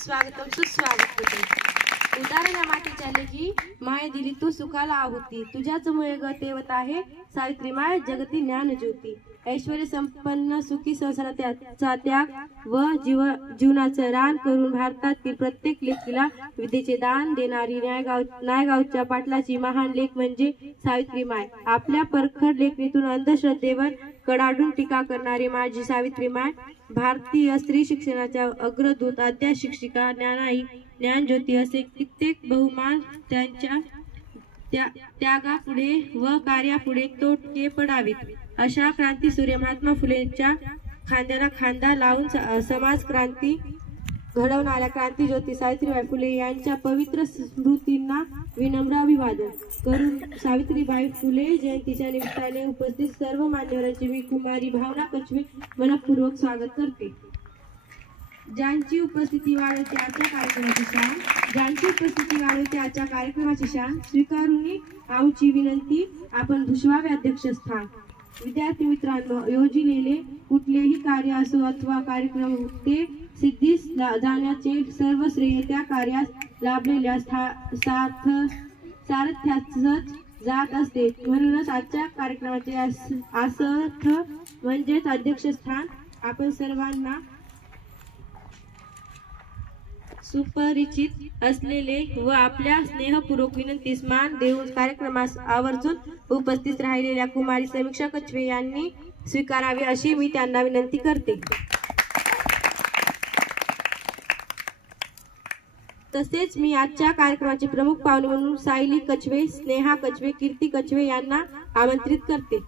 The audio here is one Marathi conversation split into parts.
सुस्वागतम सुस्वागत उदाहरणा मातीच्या लेखी माय दिली तू सुखाला आहुती तुझ्याच मुळे ग तेवत आहे सावित्री माय जगती ज्ञान ज्योती ऐश्वर्य संपन्न सुखी संसाराचा त्याग व जीवनाचं रान करून भारतातील प्रत्येक लेकीला विद्येचे दान देणारी नायगावच्या पाटलाची महान लेख म्हणजे सावित्री माय. आपल्या परखड लेखणीतून अंधश्रद्धेवर कडाडून टीका करणारी माझी सावित्री माय भारतीय स्त्री शिक्षणाच्या अग्रदूत आद्या शिक्षिका ज्ञानाई ज्ञानज्योती असे कित्येक बहुमान त्यांच्या त्यागापुढे व कार्यापुढे तोटके पडावेत. अशा क्रांतीसूर्य महात्मा फुलेंच्या खांद्याला खांदा लावून समाज क्रांती घडवणाऱ्या क्रांतीज्योती सावित्रीबाई फुले यांच्या पवित्र स्मृतींना विनम्र अभिवादन करून सावित्रीबाई फुले जयंतीच्या निमित्ताने उपस्थित सर्व मान्यवरांचे मी कुमारी भावना कचवे मनपूर्वक स्वागत करते. ज्यांची उपस्थिती वाढवते आजच्या कार्यक्रमाची शान स्वीकारूनी आमची विनंती आपण भूषवावे अध्यक्षस्थान. विद्यार्थी मित्रांनो, योजलेले कुठलेही कार्य असो अथवा कार्यक्रम ते सिद्धीस जाण्याचे सर्व श्रेय त्या कार्यास लाभलेल्या सारथ्याच जात असते. म्हणूनच आजच्या कार्यक्रमाचे आसथ म्हणजेच अध्यक्षस्थान आपण सर्वांना सुपरिचित असलेले व आपल्या स्नेहपूर्वक विनंतीस मान देऊन कार्यक्रमास आवर्जून उपस्थित राहिलेल्या कुमारी समीक्षा कचवे यांनी स्वीकारावे अशी मी त्यांना विनंती करते. तसेच मी आजच्या कार्यक्रमाचे प्रमुख पाहुणे म्हणून सायली कचवे, स्नेहा कचवे, कीर्ती कचवे यांना आमंत्रित करते.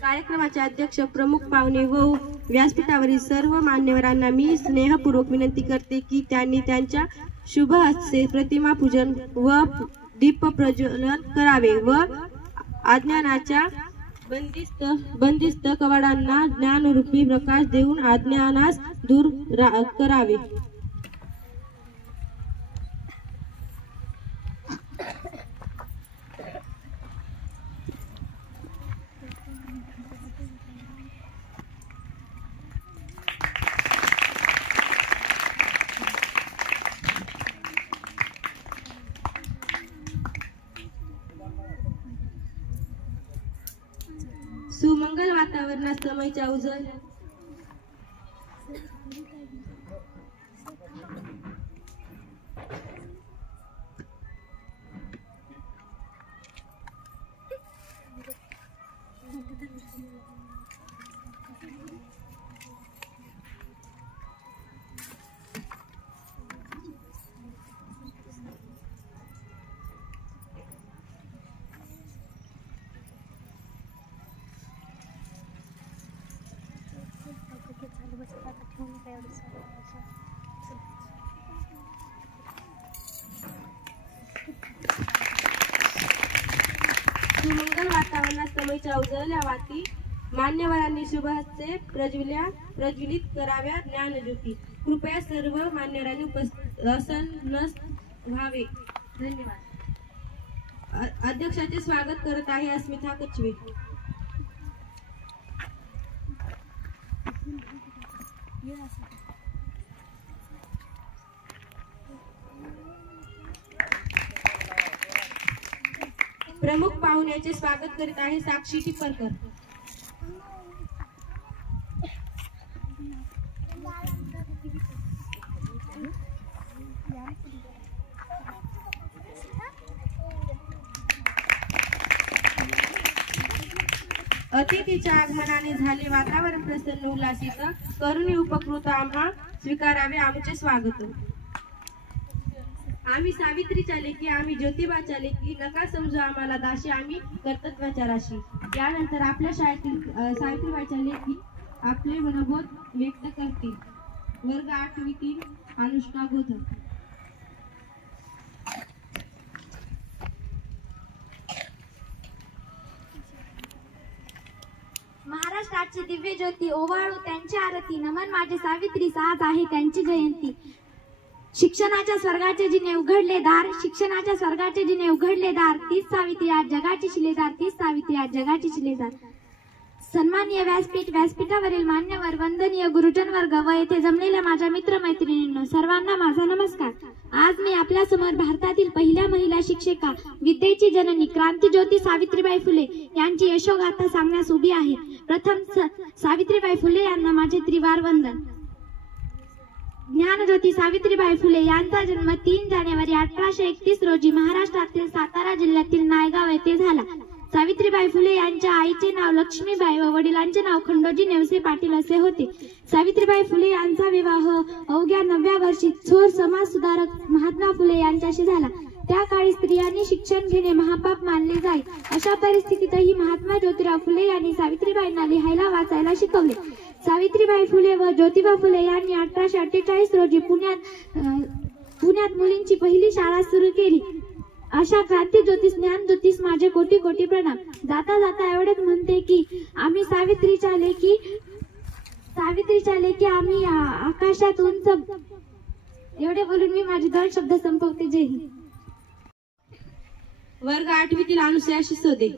कार्यक्रमाचे अध्यक्ष, प्रमुख पाहुणे व व्यासपीठावरील सर्व मान्यवरांना मी स्नेहपूर्वक विनंती करते की त्यांनी त्यांच्या शुभ हस्ते प्रतिमा पूजन व दीप प्रज्वलन करावे व अज्ञानाच्या बंदिस्त कवाडांना ज्ञानरूपी प्रकाश देऊन अज्ञानास दूर करावे. सुमंगल वातावरणात समयच्या उजळ सुमंगल वातावरणात समयच्या उजळल्या वाती मान्यवरांनी शुभहस्ते प्रज्वलित कराव्या ज्ञानज्योती. कृपया सर्व मान्यवरांनी प्रसन्न व्हावे. धन्यवाद. अध्यक्षाचे स्वागत करत आहे अस्मिता कचवे. प्रमुख पाहुण्याचे स्वागत करीत आहे साक्षी टिपरकर. अतिथीच्या आगमनाने झाले वातावरण प्रसन्न उल्हासित करुणी उपकृत आम्हा स्वीकारावे आमचे स्वागत. आम्ही सावित्रीच्या लेखी, आम्ही ज्योतिबाच्या लेखी, नका समजू आम्हाला दाशी, आम्ही कर्तव्याच्या राशी. यानंतर आपल्या शाळेतील सावित्रीबाईच्या लेखी आपले मनोबोध व्यक्त करतील वर्ग 8वीतील अनुष्का गोधर. महाराष्ट्राची दिव्य ज्योती ओवाळू त्यांची आरती, नमन माझे सावित्री, आज आहे त्यांची जयंती. शिक्षणाच्या स्वर्गाचे जिने उघडले दार, शिक्षणाच्या स्वर्गाचे जिने उघडले दार, तीच सावित्री आज जगाची शिलेदार, तीच सावित्री आज जगाची शिलेदार. सन्माननीय व्यासपीठ, व्यासपीठावरील मान्यवर, वंदनीय गुरुजन वर्ग व येथे जमलेल्या माझ्या मित्रमैत्रिणींनो, सर्वांना माझा नमस्कार. आज मी आपल्या समोर भारतातील पहिल्या महिला शिक्षिका, विद्येची जननी, क्रांतिज्योती सावित्रीबाई फुले यांची यशोगाथा सांगण्यास उभी आहे. प्रथम सावित्रीबाई फुले यांना माझे त्रिवार वंदन. ज्ञानज्योती सावित्रीबाई फुले यांचा जन्म 3 जानेवारी 1831 रोजी महाराष्ट्रातील सातारा जिल्ह्यातील नायगाव येथे झाला. सावित्रीबाई फुले यांच्या आईचे नाव लक्ष्मीबाई व वडिलांचे नाव खंडोजी नेवसे पाटील असे होते. सावित्रीबाई फुले यांचा विवाह अवघ्या 9व्या वर्षी थोर समाज सुधारक महात्मा फुले यांच्याशी झाला. त्या काळी स्त्रियांनी शिक्षण घेणे महापाप मानले जाई. अशा परिस्थितीतही महात्मा ज्योतिराव फुले यांनी सावित्रीबाईंना लिहायला वाचायला शिकवले. सावित्रीबाई फुले व ज्योतिबा फुले यांनी 1848 रोजी पुण्यात मुलींची पहिली शाळा सुरू केली. अशा क्रांतिज्योतीस, ज्ञानज्योतीस माझे कोटी कोटी प्रणाम. जाता जाता एवढेच म्हणते की आम्ही सावित्रीच्या लेकी आम्ही आकाशात उंच. एवढे बोलून मी माझे 2 शब्द संपवते. जय हिंद. वर्ग 8वीतील अनुसया शिसोदे.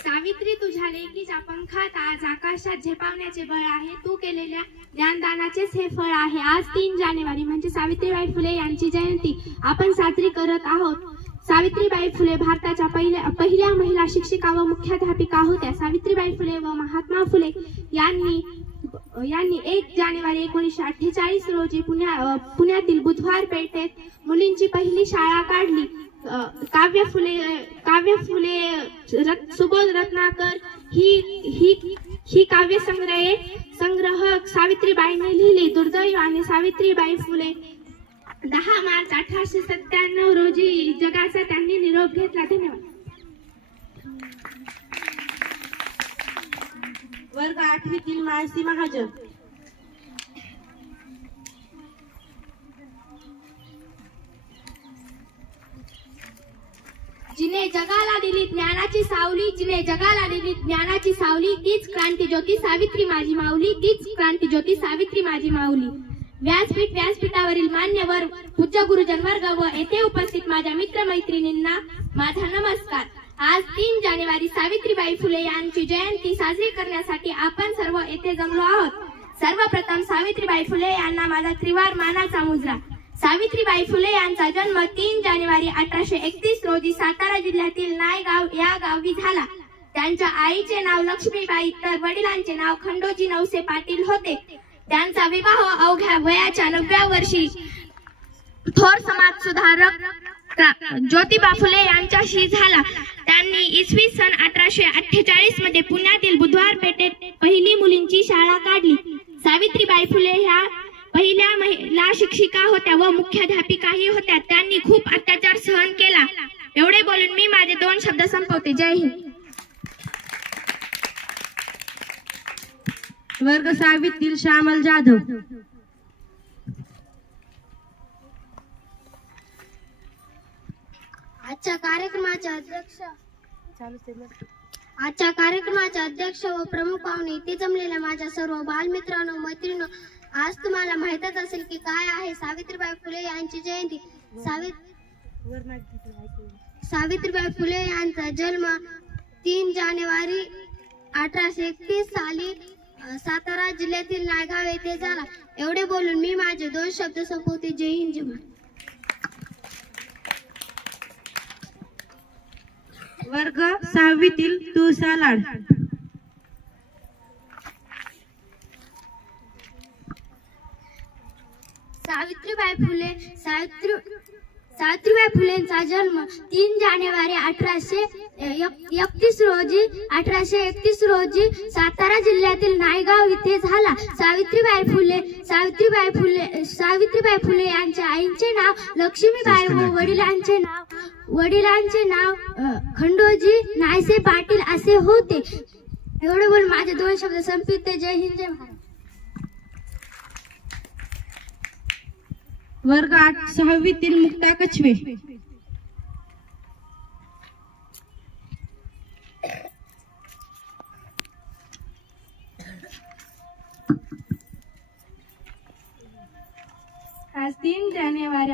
सावित्री, तुझ्या लेकीच्या पंखात आज आकाशात झेपावण्याचे बळ आहे. तू केलेल्या ज्ञानदानाचेच हे फळ आहे. आज 3 जानेवारी म्हणजे सावित्रीबाई फुले यांची जयंती आपण साजरी करत आहोत. सावित्रीबाई फुले भारताच्या पहिल्या महिला शिक्षिका व मुख्याध्यापिका होत्या. सावित्रीबाई फुले व महात्मा फुले यांनी 1 जानेवारी 1948 रोजी पुण्यातील बुधवार पेठेत मुलींची पहिली शाळा काढली. काव्य फुले सुबोध रत्नाकर ही काव्य संग्रह सावित्रीबाईंनी लिहिली. दुर्दैवाने सावित्रीबाई फुले 10 मार्च 1897 रोजी जगाचा त्यांनी निरोप घेतला. धन्यवाद. वर्ग 8वीतील मानसी महाजन. जिने जगाला दिली ज्ञानाची सावली, जिने जगाला दिली ज्ञानाची सावली, तीच क्रांतिज्योती सावित्री माझी माऊली, तीच क्रांतिज्योती सावित्री माझी माऊली. व्यासपीठावरील मान्यवर, पूज्य गुरुजन वर्ग व येथे उपस्थित माझ्या मित्रमैत्रिणींना माझा नमस्कार. आज 3 जानेवारी सावित्रीबाई फुले यांची जयंती साजरी करण्यासाठी आपण सर्व येथे जमलो आहोत. सर्वप्रथम सावित्रीबाई फुले यांना माझा त्रिवार मानाचा मुजरा. सावित्रीबाई फुले यांचा जन्म 3 जानेवारी 1831 रोजी सातारा जिल्ह्यातील नायगाव या गावी झाला. त्यांच्या आईचे नाव लक्ष्मीबाई तर वडिलांचे नाव खंडोजी नवसे पाटील होते. त्यांचा विवाह अवघ्या वयाच्या 9व्या वर्षी थोर समाज सुधारक ज्योतिबा फुले यांच्याशी झाला. त्यांनी इसवी सन 1848 मध्ये पुण्यातील बुधवार पेठेत पहिली मुलींची शाळा काढली. सावित्रीबाई फुले ह्या पहिल्या महिला शिक्षिका होत्या व मुख्याध्यापिकाही होत्या. त्यांनी खूप अत्याचार सहन केला. एवढे बोलून मी माझे 2 शब्द संपवते. जय हिंद. वर्ग 6वीतील श्यामल जाधव. आजच्या कार्यक्रमाचे अध्यक्ष व प्रमुख पाहुणे, इथे जमलेल्या माझ्या सर्व बालमित्रांनो, मैत्रिणींनो, आज तुम्हाला माहितच असेल की काय आहे सावित्रीबाई फुले यांची जयंती. सावित्रीबाई फुले यांचा जन्म 3 जानेवारी 1831 साली सातारा जिल्ह्यातील नायगाव येथे झाला. एवढे बोलून मी माझे 2 शब्द संपवते. जय हिंद. जय महाराष्ट्र. वर्ग 6वीतील तुळसा लाड. सावित्रीबाई फुलेंचा जन्म 3 जानेवारी 1831 रोजी सातारा जिल्ह्यातील नायगाव येथे झाला. सावित्रीबाई फुले यांच्या आईचे नाव लक्ष्मीबाई व वडिलांचे नाव खंडोजी नायसे पाटील असे होते. एवढे बोल माझे 2 शब्द संपवते. जय हिंद. जय महाराष्ट्र. वर्ग 6वीतील मुक्ता कछवे. आज 3 जानेवारी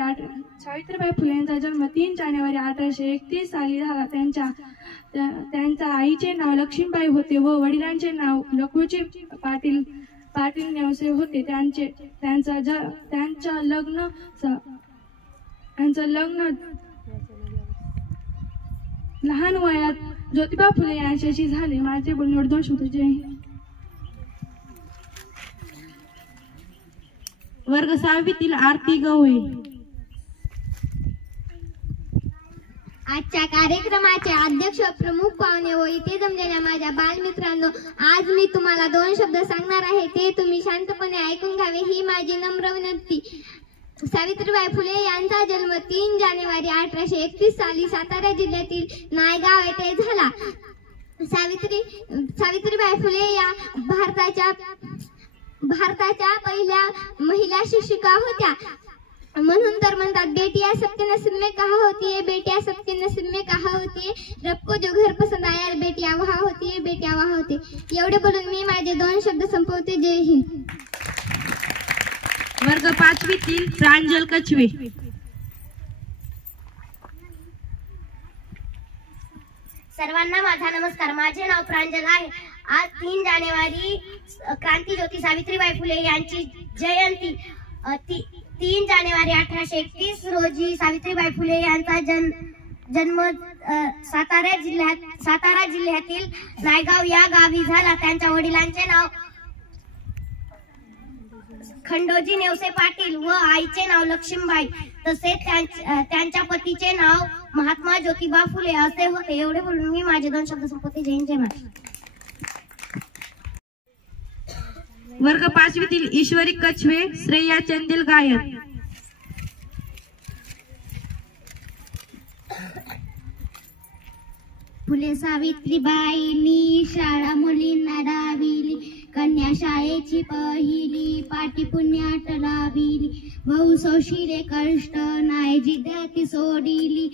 सावित्रीबाई फुलेंचा जन्म 3 जानेवारी 1831 साली झाला. त्यांच्या आईचे नाव लक्ष्मीबाई होते व वडिलांचे नाव लखुजी पाटील नेवसे होते. त्यांचं लग्न लहान वयात ज्योतिबा फुले यांच्याशी झाले. माझे बोलणे 2 शब्द. जय हिंद. वर्ग 6वीतील आरती गवळी. आजच्या कार्यक्रमाचे अध्यक्ष प्रमुख पाहुणे व इथे जमलेल्या माझ्या बालमित्रांनो, आज मी तुम्हाला 2 शब्द सांगणार आहे. ते तुम्ही शांतपणे ऐकून घ्यावे ही माझी नम्र विनंती. सावित्रीबाई फुले यांचा जन्म 3 जानेवारी 1831 साली सातारा जिल्ह्यातील नायगाव येथे झाला. सावित्रीबाई फुले या भारताच्या पहिल्या महिला शिक्षिका होत्या. म्हणून तर म्हणतात, बेटिया सबके नसीब में कहा होती है, बेटिया सबके नसीब में कहा होती है, रब को जो घर पसंद आया बेटिया वहा होती है, बेटिया वहा होते. एवढे बोलून मी माझे 2 शब्द संपवते. जय हिंद. वर्ग 5वीतील प्रांजल कछवे. सर्वांना माझा नमस्कार. माझे नाव प्रांजल आहे. आज 3 जानेवारी क्रांतीज्योती सावित्रीबाई फुले यांची जयंती. 3 जानेवारी 1831 रोजी सावित्रीबाई फुले यांचा जन्म सातारा जिल्ह्यातील नायगाव या गावी झाला. त्यांच्या वडिलांचे नाव खंडोजी नेवसे पाटील व आईचे नाव लक्ष्मीबाई तसेच त्यांच्या पतीचे नाव महात्मा ज्योतिबा फुले असे होते. एवढे बोलून मी माझे 2 शब्द संपवते. जय हिंद, जय महाराष्ट्र. वर्ग 5वीतील ईश्वरी कछवे. श्रेया चंदिल गायन. फुले सावित्रीबाईंनी शाळा मुलींना डाविली, कन्या शाळेची पहिली पाटी पुण्यात लाविली. भाऊ सौशिरे कष्ट नाही जिद्याती सोडिली,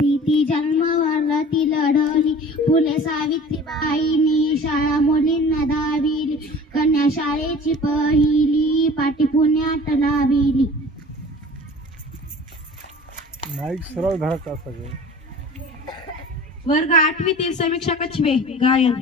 ती जन्मावर ती लढली. फुले सावित्रीबाईंनी शाळा मुलींना डाविली, कन्या शाळेची पहिली पाटी पुण्यात लाविली. माईक सरळ धरा का सगळे. वर्ग 8वीतील समीक्षा कछवे. गायन.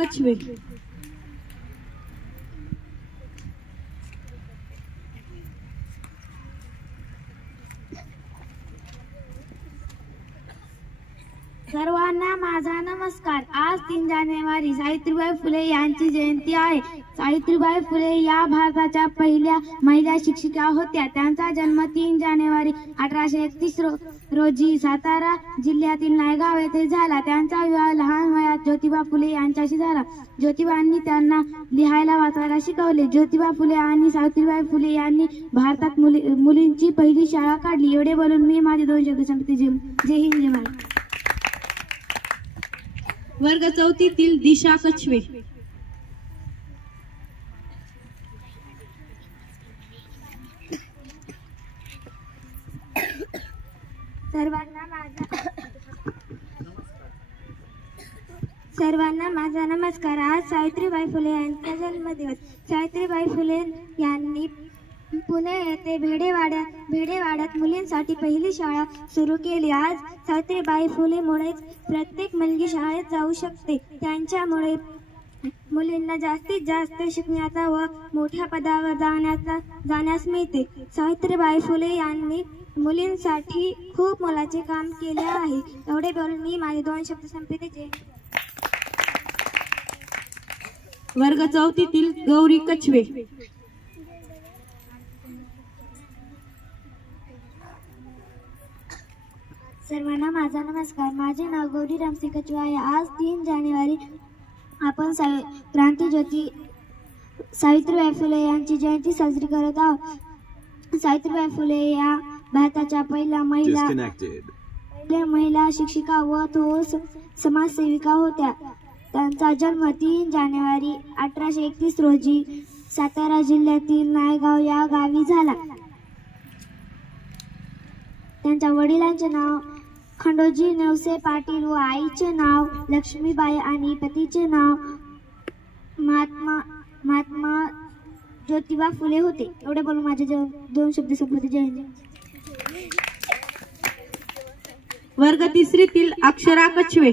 कछवे. सर्वांना माझा नमस्कार. आज 3 जानेवारी सावित्रीबाई फुले यांची जयंती आहे. सावित्रीबाई फुले या भारताच्या पहिल्या महिला शिक्षिका होत्या. त्यांचा जन्म 3 जानेवारी 1831 रोजी सातारा जिल्ह्यातील नायगाव येथे झाला. त्यांचा विवाह लहान वयात ज्योतिबा फुले यांच्याशी झाला. ज्योतिबांनी त्यांना लिहायला वाचायला शिकवले. ज्योतिबा फुले आणि सावित्रीबाई फुले यांनी भारतात मुलींची पहिली शाळा काढली. एवढे बोलून मी माझे 2 शब्द संपते. जय हिंद, जय महाराष्ट्र. वर्ग 4 दिशा कछवे. सर्वांना माझा नमस्कार. आज सावित्रीबाई फुले यांचा जन्मदिवस. सावित्रीबाई फुले यांनी पुणे येथे भेडेवाड्यात मुलींसाठी पहिली शाळा सुरू केली. आज सावित्रीबाई फुलेमुळेच प्रत्येक मुलगी शाळेत जाऊ शकते. त्यांच्यामुळे मुलींना जास्तीत जास्त शिकण्याचा व मोठ्या पदावर जाण्यास मिळते. सावित्रीबाई फुले यांनी मुलींसाठी खूप मोलाचे काम केले आहे. एवढे बोलून मी माझे 2 शब्द संपते. वर्ग 4 गौरी कछवे. सर्वांना माझा नमस्कार. माझे नाव गौरी रामसिंग कछवे आहे. आज 3 जानेवारी आपण क्रांतीज्योती सावित्रीबाई फुले यांची जयंती साजरी करत आहोत. सावित्रीबाई फुले या भारताच्या पहिल्या महिला शिक्षिका व थोर समाजसेविका होत्या. त्यांचा जन्म 3 जानेवारी 1831 रोजी सातारा जिल्ह्यातील नायगाव या गावी झाला. त्यांच्या वडिलांचे नाव खंडोजी नेवसे पाटील व आईचे नाव लक्ष्मीबाई आणि पतीचे नाव महात्मा ज्योतिबा फुले होते. एवढे बोलून माझे 2 शब्द संपते. जय हिंद. वर्ग 3 अक्षरा कछवे.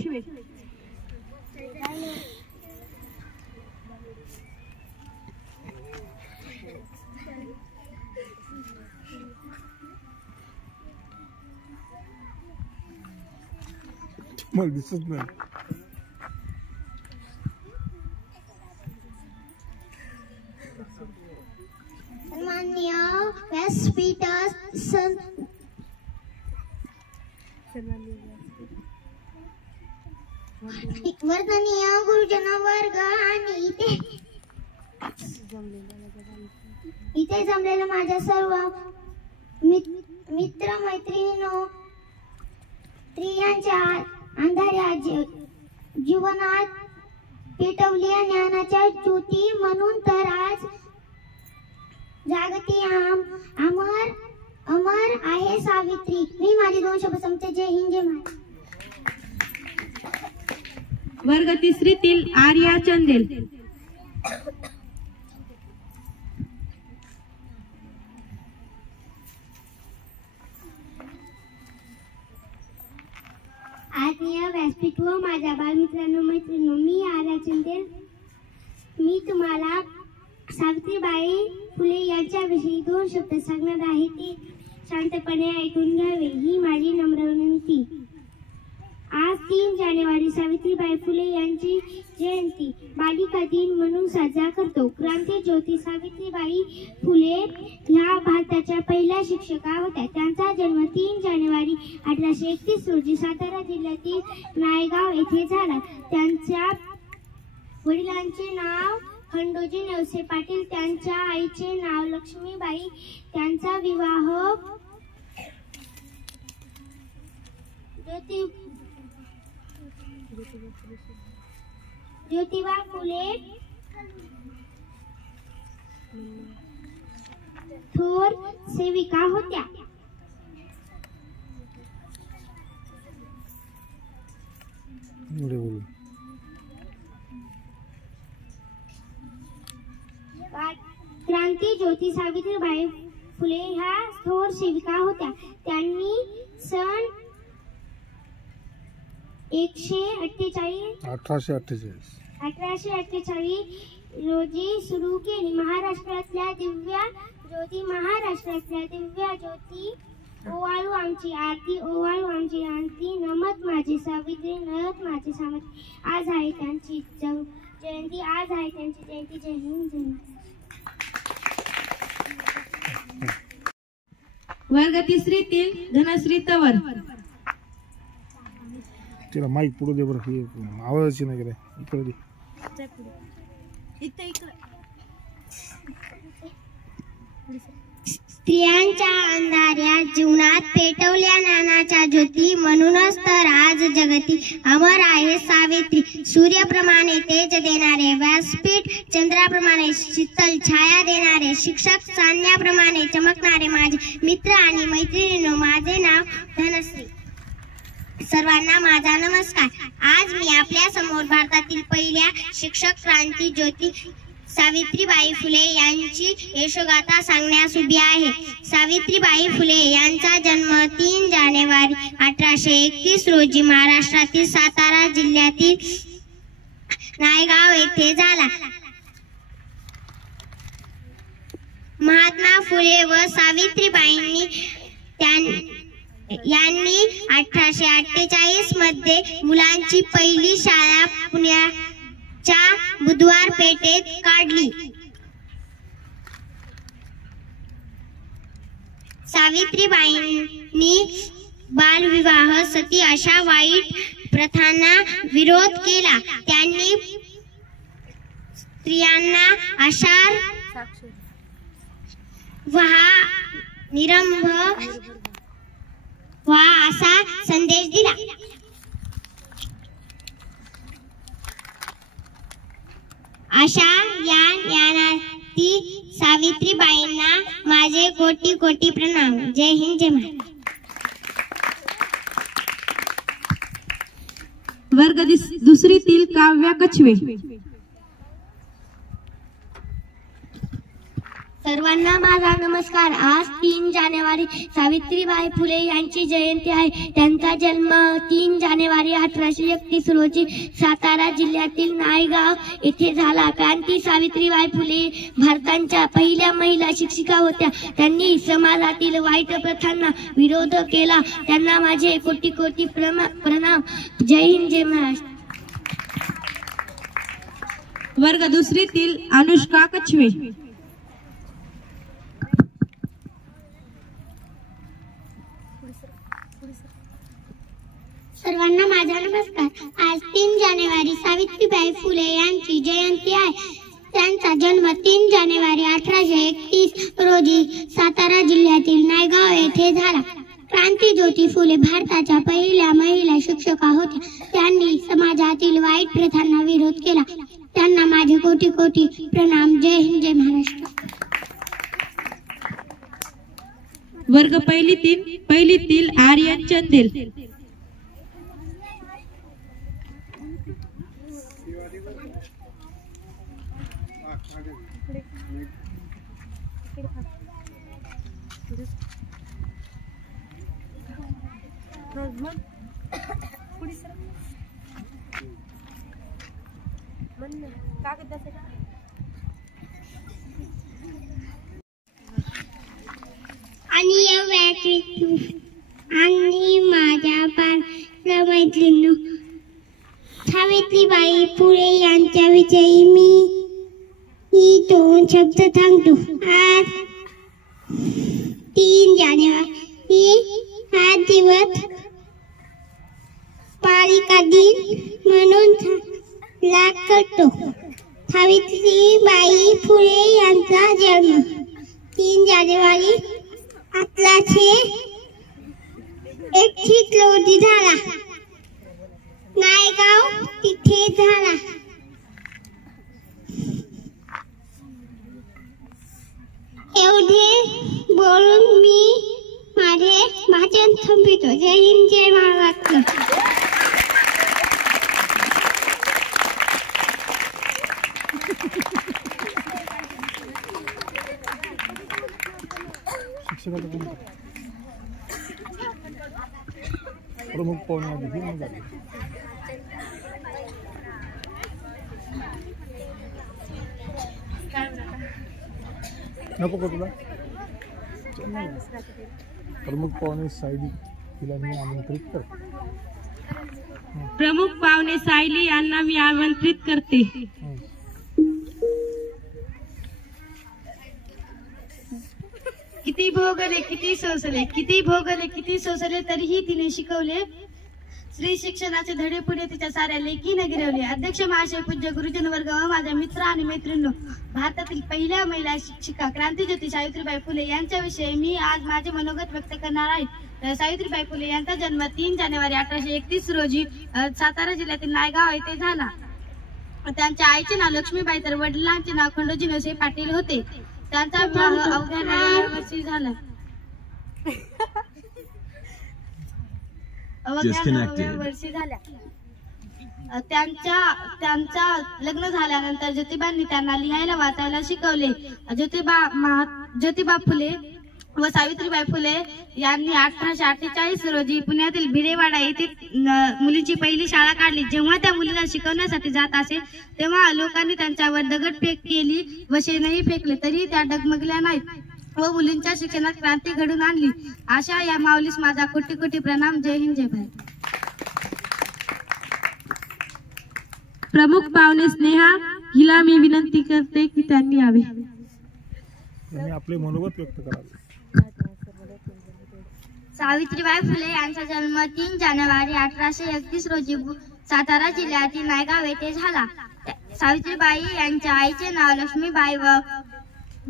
मला दिसत नाही. सन्माननीय व्यासपीठास वर्धनीय गुरुजन वर्ग आणि इथे जमलेल्या माझ्या सर्व मित्र मैत्रिणींनो, स्त्रियांच्या अंधाऱ्या जीवनात पेटवल्या ज्ञानाच्या ज्योती म्हणून तर आज जागती अमर आहे सावित्री. मी माझे 2 शब्द संपते. जय हिंद, जय महाराष्ट्र. वर्ग 3 आर्या चंदेल. आत्मीय व्यासपीठ व माझ्या बालमित्रांनो, मैत्रिणींनो, मी आर्या चंदेल. मी तुम्हाला सावित्रीबाई फुले यांच्याविषयी 2 शब्द सांगणार आहे. ते शांतपणे ऐकून घ्यावे ही माझी नम्र विनंती. आज 3 जानेवारी सावित्रीबाई फुले यांची जयंती बालिका दिन म्हणून साजरा करतो. क्रांतीज्योती सावित्रीबाई फुले ह्या भारताच्या पहिल्या शिक्षिका होत्या. त्यांचा जन्म 3 जानेवारी 1831 रोजी सातारा जिल्ह्यातील नायगाव येथे झाला. त्यांच्या वडिलांचे नाव खंडोजी नेवसे पाटील, त्यांच्या आईचे नाव लक्ष्मीबाई. त्यांचा विवाह ज्योतिबा फुले थोर सेविका होत्या. क्रांतीज्योती सावित्रीबाई फुले ह्या थोर सेविका होत्या. त्यांनी सन 1848 1848 रोजी सुरू केली. महाराष्ट्रातल्या दिव्या ज्योती ओवाळू आमची आरती, ओवाळू आमची आरती. नमत माझी सावित्री, नमत माझी सावित्री. आज आहे त्यांची जयंती, आज आहे त्यांची जयंती. जय हिंद, जय महाराष्ट्र. वर्ग तिसरीतील धनश्री तवर. तिला माईक पुढे दे बरं, हे आवाजाची नाही गेलाय, इकडे दे. स्त्रियांच्या अंधाऱ्या जीवनात पेटवल्या ज्ञानाच्या ज्योती, म्हणूनच तर आज जगती अमर आहे सावित्री. सूर्याप्रमाणे तेज देणारे व्यासपीठ, चंद्राप्रमाणे शीतल छाया देणारे शिक्षक, चांदण्याप्रमाणे चमकणारे माझे मित्र आणि मैत्रिणींनो, माझे नाव धनश्री. सर्वांना माझा नमस्कार. आज मी आपल्या समोर भारतातील पहिल्या शिक्षक क्रांती ज्योती सावित्रीबाई फुले यांची यशोगाथा सांगण्यास उभी आहे. सावित्रीबाई फुले यांचा जन्म 3 जानेवारी 1831 रोजी महाराष्ट्रातील सातारा जिल्ह्यातील नायगाव येथे झाला. महात्मा फुले व सावित्रीबाईंनी यांनी 1848 मध्ये मुलांची पहिली शाळा पुण्याच्या बुधवार पेठेत काढली. सावित्रीबाईंनी बालविवाह, सती अशा वाईट प्रथांना विरोध केला. त्यांनी स्त्रियांना आचार व्हा, निरंभ व्हा असा संदेश दिला. अशा या ज्ञानार्थी सावित्रीबाईंना माझे कोटी कोटी प्रणाम. जय हिंद, जय महाराष्ट्र. वर्ग दुसरीतील काव्या कछवे. सर्वांना माझा नमस्कार. आज 3 जानेवारी सावित्रीबाई फुले यांची जयंती आहे. त्यांचा जन्म 3 जानेवारी 1831 रोजी सातारा जिल्ह्यातील नायगाव येथे झाला. क्रांती सावित्रीबाई फुले भारताच्या पहिल्या महिला शिक्षिका होत्या. त्यांनी समाजातील वाईट प्रथांना विरोध केला. त्यांना माझे कोटी कोटी प्रणाम. जय हिंद, जय महाराष्ट्र. वर्ग दुसरीतील अनुष्का कछवे. सर्वांना माझा नमस्कार. आज 3 जानेवारी सावित्रीबाई फुले यांची जयंती आहे. त्यांचा जन्म 3 जानेवारी 1831 रोजी सातारा जिल्ह्यातील नायगाव येथे झाला. क्रांती ज्योती फुले भारताच्या पहिल्या महिला शिक्षिका होत्या. त्यांनी समाजातील वाईट प्रथांना विरोध केला. त्यांना माझे कोटी कोटी प्रणाम. जय हिंद, जय महाराष्ट्र. वर्ग पहिलीतील आर्यन चंदेल. आणि माझ्या मैत्रिणी सावित्रीबाई फुले यांच्याविषयी मी 2 शब्द सांगतो. आज 3 जानेवारी हा दिवस बालिका दिन म्हणून साजरा करतो. सावित्रीबाई फुले यांचा जन्म 3 जानेवारी 1831 रोजी झाला. नायगाव तिथे झाला. एवढे बोलून मी माझे भाषण थांबवितो. जय हिंद, जय महाराष्ट्र. प्रमुख पाहुणे नको का तुला? प्रमुख पाहुणे सायली तिला मी आमंत्रित करते. प्रमुख पाहुणे सायली यांना मी आमंत्रित करते. किती भोगले किती सोसले, किती भोगले किती सोसले, तरीही तिने शिकवले. स्त्री शिक्षणाचे धडे पुढे तिच्या साऱ्या लेकीने गिरवले. अध्यक्ष महाशय, पूज्य गुरुजन वर्ग व माझ्या मित्र आणि मैत्रिणींनो, भारतातील पहिल्या महिला शिक्षिका क्रांतीज्योती सावित्रीबाई फुले यांच्याविषयी मी आज माझे मनोगत व्यक्त करणार आहे. सावित्रीबाई फुले यांचा जन्म 3 जानेवारी 1831 रोजी सातारा जिल्ह्यातील नायगाव येथे झाला. त्यांच्या आईचे नाव लक्ष्मीबाई तर वडिलांचे नाव खंडोजी नवसे पाटील होते. त्यांचा विवाह अवघ्या 9 वर्षी झाला. वर्षी झाल्या. त्यांच्या लग्न झाल्यानंतर ज्योतिबांनी त्यांना लिहायला वाचायला शिकवले. ज्योतिबा फुले व सावित्रीबाई फुले यांनी 1848 रोजी पुण्यातील भिडेवाडा येथे मुलींची पहिली शाळा काढली. जेव्हा त्या मुलीला शिकवण्यासाठी जात असे तेव्हा लोकांनी त्यांच्यावर दगडफेक केली व शेणही फेकले, तरी त्या डगमगल्या नाहीत व मुलींच्या शिक्षणात क्रांती घडून आणली. अशा या माऊलीस माझा कोटी कोटी प्रणाम. जय हिंद, जय भारत. प्रमुख पाहुणे स्नेहा हिला मी विनंती करते की त्यांनी यावे. त्यांनी आपले मनोगत व्यक्त करावे. सावित्रीबाई फुले यांचा जन्म 3 जानेवारी 1831 रोजी सातारा जिल्ह्यातील नायगाव येथे झाला. सावित्रीबाई यांच्या आईचे नाव लक्ष्मीबाई व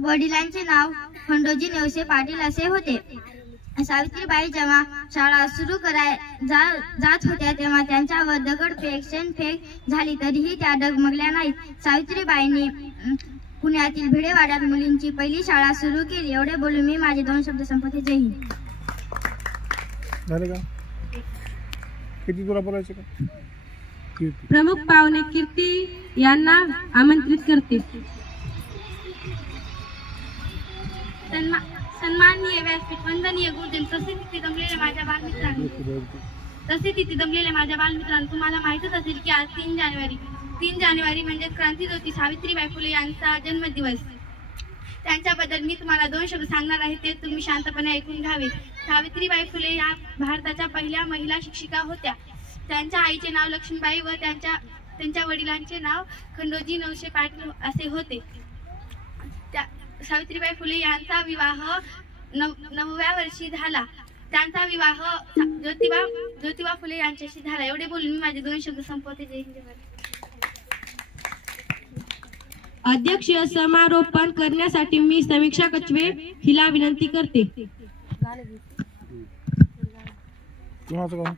वडिलांचे नाव खंडोजी नेवसे पाटील असे होते. सावित्रीबाई जेव्हा शाळा सुरू जात होत्या तेव्हा त्यांच्यावर दगडफेक शेणफेक झाली, तरीही त्या डगमगल्या नाहीत. सावित्रीबाईंनी पुण्यातील भिडेवाड्यात मुलींची पहिली शाळा सुरू केली. एवढे बोलून मी माझे 2 शब्द संपवते. जय हिंद. झाले का? किती तुला बोलायचे का? प्रमुख पाहुणे कीर्ती यांना आमंत्रित करते. सन्माननीय व्यासपीठ, वंदनीय गुरुजन, तसेच तिथे जमलेल्या माझ्या बालमित्रांनो, तुम्हाला माहितच असेल की आज 3 जानेवारी म्हणजे क्रांतीज्योती सावित्रीबाई फुले यांचा जन्मदिवस. त्यांच्याबद्दल मी तुम्हाला 2 शब्द सांगणार आहे, ते तुम्ही शांतपणे ऐकून घ्यावे. सावित्रीबाई फुले या भारताच्या पहिल्या महिला शिक्षिका होत्या. त्यांच्या आईचे नाव लक्ष्मीबाई व त्यांच्या वडिलांचे नाव खंडोजी नवसे पाटील असे होते. सावित्रीबाई फुले यांचा विवाह 9व्या वर्षी झाला. त्यांचा विवाह ज्योतिबा फुले यांच्याशी झाला. एवढे बोलून मी माझे 2 शब्द संपवते. जय हिंद. अध्यक्ष समारोपण करण्यासाठी मी समीक्षा कचवे हिला विनंती करते. कोणाचं काम?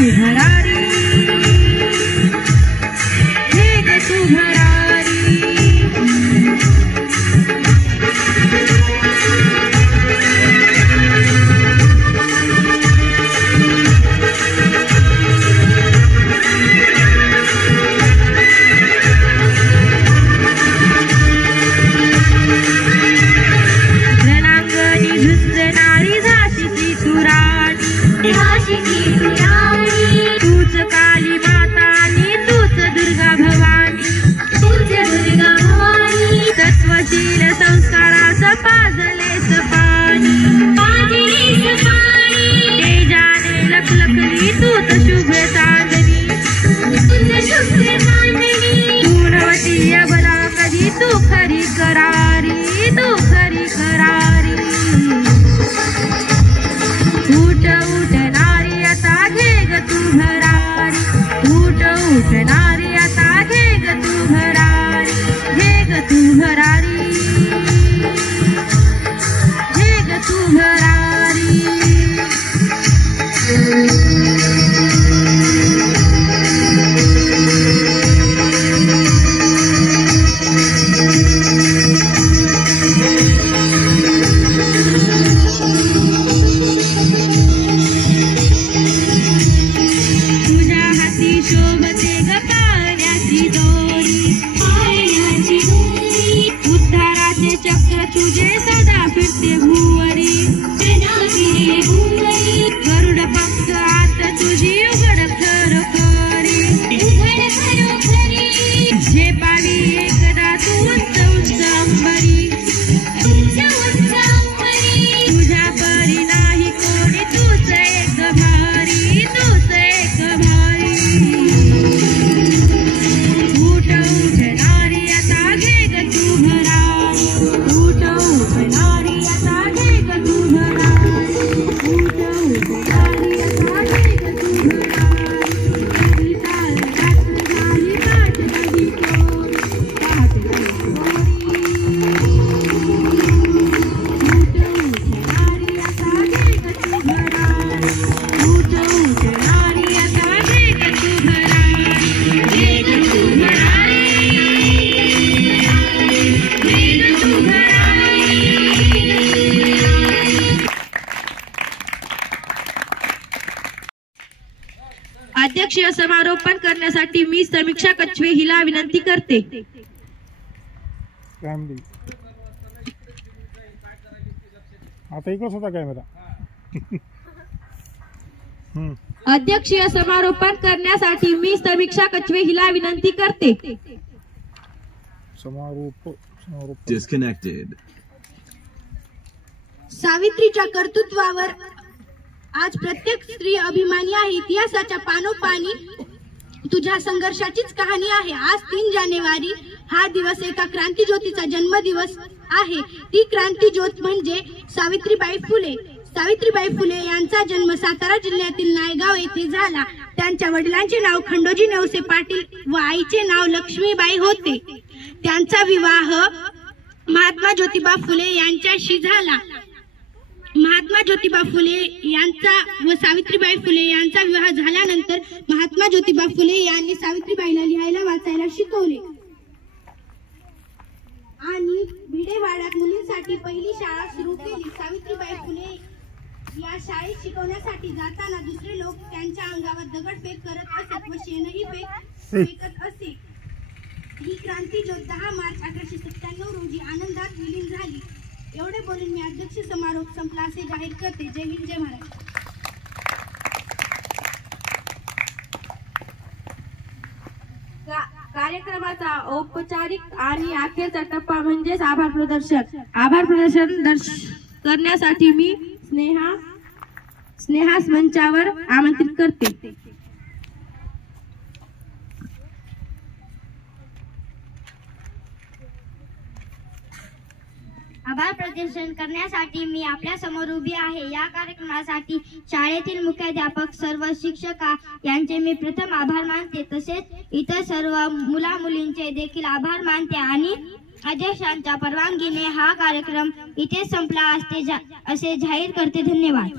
भरारी, हे ग तू भरारी. रणांगणी झुंजणारी झाशीची तू राणी, झाशीची तू राणी, तूच काली माता आणि तूच दुर्गा भवानी. तूच दुर्गा भवानी, तत्वशील संस्काराचं पाजलेस पाणी, पाजलेस पाणी. तेजाने लखलखली तूच शुभ चांदणी, तुझ शुभ चांदणी. गुणवती अबला कधी तू खरी करारी, तू खरी करारी. उठ उठ नारी आता घे ग तू भरारी, उठ उठ नारी आता घे ग तू भरारी, घे ग तू भरारी, घे ग तू भरारी. तुझ्या हाती शोभते ग पाण्याची दोरी, पाण्याची दोरी, उद्धाराचे चक्र तुझे सदा फिरते भुवरी. सदा भुवरी. गरुड पंख आत तुझी उघड खरोखरी, उघड खरोखरी. झेपावी एकदा तू उंच उंच अंबरी. उंच उंच अंबरी. तुझ्या परी नाही कोणी तूच एक भारी, तूच एक भारी. उठ उठ नारी आता घे ग तू भरारी, उठ उठ नारी आता घे ग तू भरारी, उठ उठ नारी आता घे ग तू भरारी. कधी ताल रात्र झाली काट नदी कोरी, काट नदी कोरी. उठ उठ नारी आता घे ग तू भरारी, उठ उठ नारी आता घे ग तू भरारी, घे ग तू भरारी, घे ग तू भरारी. अध्यक्षीय समारोपण करण्यासाठी मी समीक्षा कछवे हिला विनंती करते. काय म्हणते आता इकडंच होता कॅमेरा. अध्यक्षीय समारोपण करण्यासाठी मी समीक्षा कछवे हिला विनंती करते. समारोप Disconnected. सावित्रीच्या कर्तृत्वावर आज प्रत्येक स्त्री अभिमानी आहे. इतिहासाच्या पानोपानी तुझ्या संघर्षाचीच कहाणी आहे. आज 3 जानेवारी हा दिवस एका क्रांतीज्योतीचा जन्मदिवस आहे. ती क्रांतीज्योत म्हणजे सावित्रीबाई फुले. सावित्रीबाई फुले यांचा जन्म सातारा जिल्ह्यातील नायगाव येथे झाला. त्यांच्या वडिलांचे नाव खंडोजी नेवसे पाटील व आईचे नाव लक्ष्मीबाई होते. त्यांचा विवाह महात्मा ज्योतिबा फुले यांच्याशी झाला. महात्मा ज्योतिबा फुले यांचा व सावित्रीबाई फुले यांचा विवाह झाल्यानंतर महात्मा ज्योतिबा फुले यांनी सावित्रीबाईला लिहायला वाचायला शिकवले आणि भिडेवाड्यात मुलींसाठी पहिली शाळा सुरू केली. सावित्रीबाई फुले या शाळेत शिकवण्यासाठी जाताना दुसरे लोक त्यांच्या अंगावर दगडफेक करत असत व शेणही फेकत असे. ही क्रांती ज्योत 10 मार्च 1897 रोजी आनंदात विलीन झाली. एवढे बोलून मी अध्यक्ष समारोप संपला असे जाहीर करते. जय हिंद, जय महाराष्ट्र. कार्यक्रमाचा औपचारिक आणि अखेरचा टप्पा म्हणजेच आभार प्रदर्शन. आभार प्रदर्शन करण्यासाठी मी स्नेहास मंचावर आमंत्रित करते. आभार प्रदर्शन करण्यासाठी मी आपल्या समोर उभी आहे. या कार्यक्रमासाठी शाळेतील मुख्याध्यापक, सर्व शिक्षका यांचे मी प्रथम आभार मानते. तसेच इतर सर्व मुला मुलींचे देखील आभार मानते आणि अध्यक्षांच्या परवानगीने हा कार्यक्रम इथे संपला असे जाहीर करते. धन्यवाद.